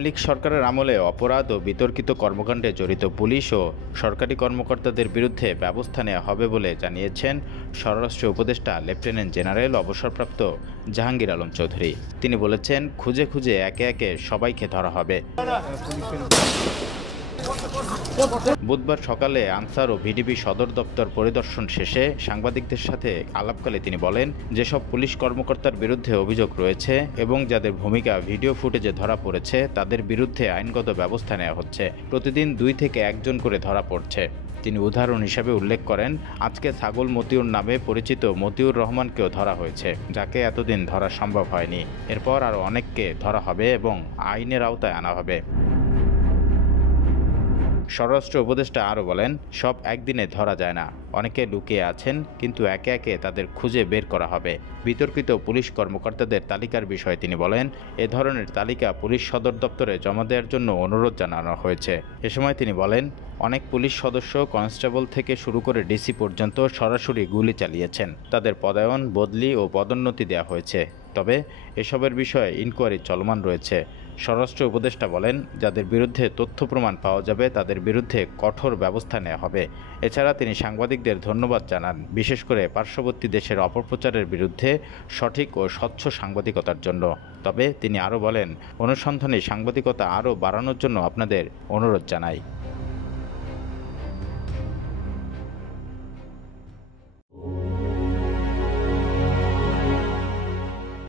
আওয়ামী লীগ সরকারের আমলে অপরাধ ও বিতর্কিত কর্মকাণ্ডে জড়িত পুলিশ ও সরকারি কর্মকর্তাদের বিরুদ্ধে ব্যবস্থা নেওয়া হবে বলে জানিয়েছেন স্বরাষ্ট্র উপদেষ্টা লেফটেন্যান্ট জেনারেল অবসরপ্রাপ্ত জাহাঙ্গীর আলম চৌধুরী। তিনি বলেছেন, খুঁজে খুঁজে একে একে সবাইকে ধরা হবে। বুধবার সকালে আনসার ও ভিডিপি সদর দপ্তর পরিদর্শন শেষে সাংবাদিকদের সাথে আলাপকালে তিনি বলেন, যেসব পুলিশ কর্মকর্তার বিরুদ্ধে অভিযোগ রয়েছে এবং যাদের ভূমিকা ভিডিও ফুটেজে ধরা পড়েছে তাদের বিরুদ্ধে আইনগত ব্যবস্থা নেওয়া হচ্ছে। প্রতিদিন 2 থেকে 1 জন করে ধরা পড়ছে। তিনি উদাহরণ হিসেবে উল্লেখ করেন, আজকে ছাগল মতিউর নামে পরিচিত মতিউর রহমানকেও ধরা হয়েছে, যাকে এতদিন ধরা সম্ভব হয়নি। এরপর আরও অনেককে ধরা হবে এবং আইনের আওতায় আনা হবে। স্বরাষ্ট্র উপদেষ্টা আরও বলেন, সব একদিনে ধরা যায় না, অনেকে লুকিয়ে আছেন, কিন্তু একে একে তাদের খুঁজে বের করা হবে। বিতর্কিত পুলিশ কর্মকর্তাদের তালিকার বিষয়ে তিনি বলেন, এ ধরনের তালিকা পুলিশ সদর দপ্তরে জমা দেওয়ার জন্য অনুরোধ জানানো হয়েছে। এ সময় তিনি বলেন, অনেক পুলিশ সদস্য কনস্টেবল থেকে শুরু করে ডিসি পর্যন্ত সরাসরি গুলি চালিয়েছেন। তাদের পদায়ন, বদলি ও পদোন্নতি দেওয়া হয়েছে। তবে এসবের বিষয়ে ইনকোয়ারি চলমান রয়েছে। স্বরাষ্ট্র উপদেষ্টা বলেন, যাদের বিরুদ্ধে তথ্য প্রমাণ পাওয়া যাবে তাদের বিরুদ্ধে কঠোর ব্যবস্থা নেওয়া হবে। এছাড়া তিনি সাংবাদিকদের ধন্যবাদ জানান, বিশেষ করে পার্শ্ববর্তী দেশের অপপ্রচারের বিরুদ্ধে সঠিক ও স্বচ্ছ সাংবাদিকতার জন্য। তবে তিনি আরও বলেন, অনুসন্ধানী সাংবাদিকতা আরও বাড়ানোর জন্য আপনাদের অনুরোধ জানাই।